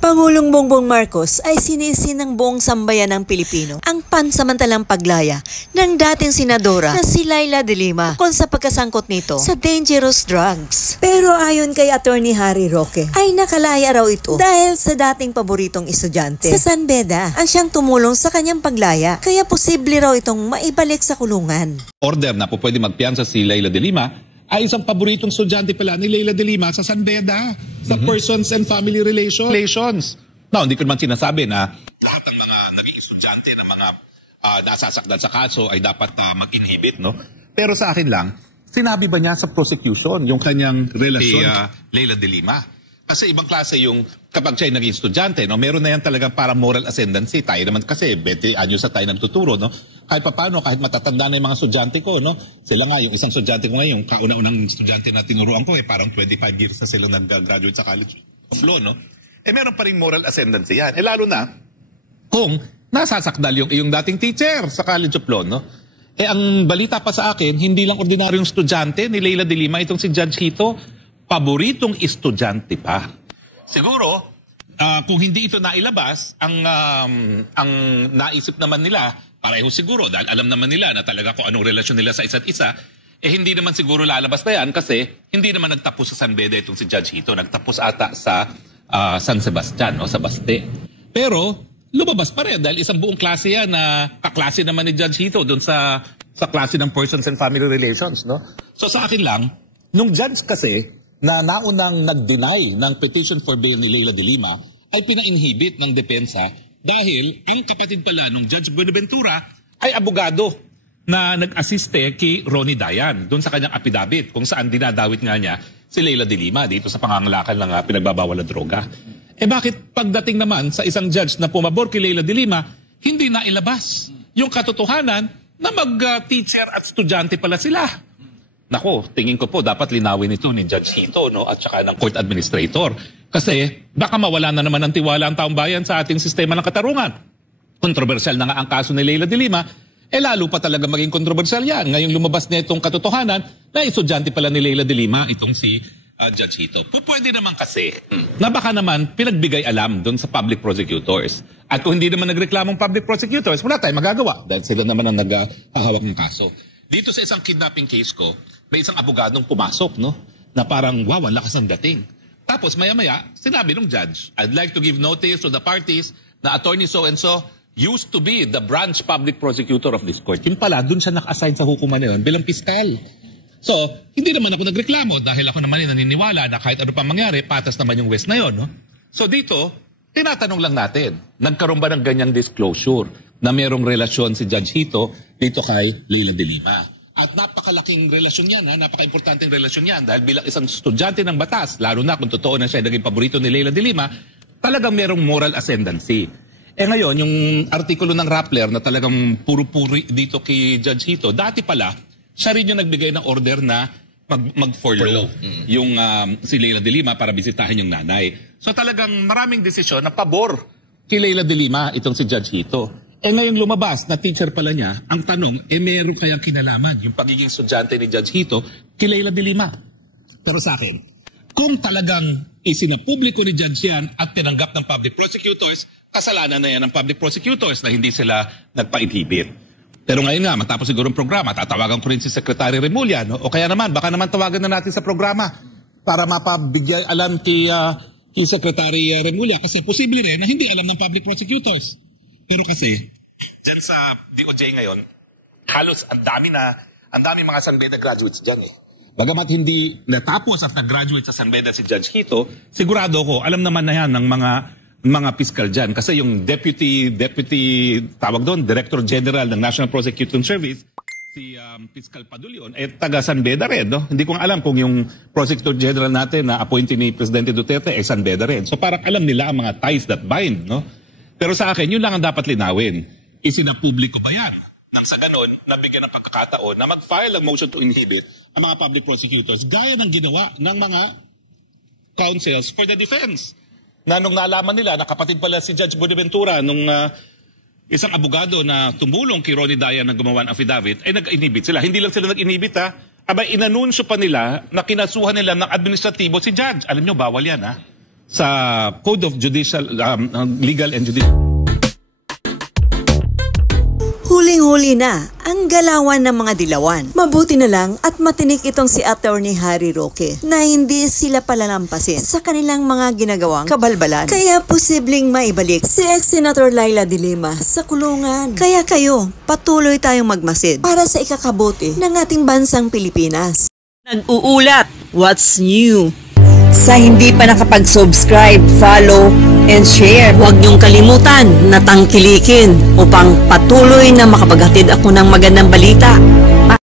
Pangulong Bongbong Marcos ay sinisi ng buong sambayan ng Pilipino ang pansamantalang paglaya ng dating senadora na si Leila de Lima kung sa pagkasangkot nito sa dangerous drugs. Pero ayon kay Attorney Harry Roque, ay nakalaya raw ito dahil sa dating paboritong estudyante sa San Beda ang siyang tumulong sa kanyang paglaya, kaya posible raw itong maibalik sa kulungan. Order na po pwede magpiyansa si Leila de Lima ay isang paboritong estudyante pala ni Leila de Lima sa San Beda, sa Persons and Family Relations. Now, hindi ko naman sinasabi na lahat ng mga naging estudyante ng mga nasasakdan sa kaso ay dapat mag-inhibit, no? Pero sa akin lang, sinabi ba niya sa prosecution yung kanyang relasyon Leila de Lima? Kasi ibang klase yung kapag siya ay naging estudyante, no? Meron na yan talagang parang moral ascendancy. Tayo naman kasi, 20 anyos na tayo nagtuturo, no? Kahit paano, kahit matatanda na yung mga estudyante ko, no? Sila nga, yung isang estudyante ko ngayon, kauna-unang estudyante na tinuruan ko, parang 25 years na silang nag-graduate sa College of Law, no? Meron pa rin moral ascendancy yan. Lalo na, kung nasasakdal yung iyong dating teacher sa College of Law, no? Ang balita pa sa akin, hindi lang ordinaryong estudyante ni Leila de Lima, itong si Judge Hito, paboritong estudyante pa. Siguro, kung hindi ito nailabas, ang naisip naman nila, pareho siguro, dahil alam naman nila na talaga kung anong relasyon nila sa isa't isa, hindi naman siguro lalabas na yan kasi hindi naman nagtapos sa San Beda itong si Judge Hito. Nagtapos ata sa San Sebastian, no, sa Baste. Pero, lumabas pa rin dahil isang buong klase yan na kaklase naman ni Judge Hito doon sa klase ng Persons and Family Relations, no? So sa akin lang, nung judge kasi na naunang nag-deny ng petition for bail ni Leila de Lima ay pina-inhibit ng depensa dahil ang kapatid pala nung Judge Buenaventura ay abogado na nag-assiste kay Ronnie Dayan doon sa kanyang affidavit kung saan dinadawit nga niya si Leila de Lima dito sa pangangalakan ng pinagbabawal na droga. Bakit pagdating naman sa isang judge na pumabor kay Leila de Lima, hindi na ilabas yung katotohanan na mag-teacher at estudyante pala sila? Nako, tingin ko po dapat linawin ito ni Judge Hito, no, at saka ng court administrator. Kasi baka mawala na naman ang tiwala ang taong bayan sa ating sistema ng katarungan. Kontrobersyal na nga ang kaso ni Leila de Lima, lalo pa talaga maging kontrobersyal yan. Ngayong lumabas na itong katotohanan na estudyante pala ni Leila de Lima, itong si Judge Hito. Pwede naman kasi na baka naman pinagbigay alam doon sa public prosecutors. At kung hindi naman nagreklamong public prosecutors, wala tayong magagawa dahil sila naman ang naghahawak ng kaso. Dito sa isang kidnapping case ko, may isang abogadong pumasok, no? Na parang, wow, ang lakas ng dating. Tapos maya-maya, sinabi ng judge, I'd like to give notice to the parties na attorney so-and-so used to be the branch public prosecutor of this court. Yun pala, dun siya naka-assign sa hukuman na yun bilang piskal. So, hindi naman ako nagreklamo dahil ako naman naniniwala na kahit ano pa mangyari, patas naman yung West na yun, no? So dito, tinatanong lang natin, nagkaroon ba ng ganyang disclosure na mayroong relasyon si Judge Hito dito kay Leila de Lima? At napakalaking relasyon yan, napaka-importanteng relasyon yan dahil bilang isang estudyante ng batas, lalo na kung totoo na siya naging paborito ni Leila de Lima, talagang merong moral ascendancy. Ngayon, yung artikulo ng Rappler na talagang puro-puro dito kay Judge Hito, dati pala, siya rin yung nagbigay ng order na mag-furlough yung si Leila de Lima para bisitahin yung nanay. So talagang maraming desisyon na pabor kay Leila de Lima itong si Judge Hito. Ngayong lumabas na teacher pala niya, ang tanong, meron kayang kinalaman yung pagiging estudyante ni Judge Hito kay Leila de Lima. Pero sa akin, kung talagang isinapubliko ni Judge yan at tinanggap ng public prosecutors, kasalanan na yan ng public prosecutors na hindi sila nagpa-inhibit. Pero ngayon nga, matapos siguro ang programa, tatawagan ko rin si Secretary Remulla, no? O kaya naman, baka naman tawagan na natin sa programa para mapabigyan alam kay Secretary Remulla kasi posible rin na hindi alam ng public prosecutors. Pero kasi, dyan sa DOJ ngayon, halos ang dami mga San Beda graduates dyan eh. Bagamat hindi natapos at nag-graduate sa San Beda si Judge Hito, sigurado ko, alam naman na yan ng mga piskal dyan. Kasi yung deputy, tawag doon, Director General ng National Prosecuting Service, si Piskal Padulyon, taga San Beda rin, no? Hindi ko alam kung yung Prosecutor General natin na appointee ni Presidente Duterte ay San Beda rin. So parang alam nila ang mga ties that bind, no? Pero sa akin, yun lang ang dapat linawin. Isinapubliko ba yan? Nang sa ganun, nabigyan ng pagkakataon na mag-file ang motion to inhibit ang mga public prosecutors gaya ng ginawa ng mga counsels for the defense. Na nung nalaman nila na kapatid pala si Judge Buenaventura nung isang abogado na tumulong kay Ronnie Dayan na gumawa ng affidavit, ay nag-inhibit sila. Hindi lang sila nag-inhibit aba inanunsyo pa nila na kinasuhan nila ng administratibo si judge. Alam nyo, bawal yan ha. Sa Code of Judicial, Legal and Judicial. Huling-huli na ang galawan ng mga dilawan. Mabuti na lang at matinik itong si Attorney Harry Roque na hindi sila palalampasin sa kanilang mga ginagawang kabalbalan. Kaya posibleng maibalik si ex-Senator Laila de Lima sa kulungan. Kaya kayo, patuloy tayong magmasid para sa ikakabuti ng ating bansang Pilipinas. Nag-uulat, what's new? Sa hindi pa nakapag-subscribe, follow, and share, huwag niyong kalimutan na tangkilikin upang patuloy na makapaghatid ako ng magandang balita.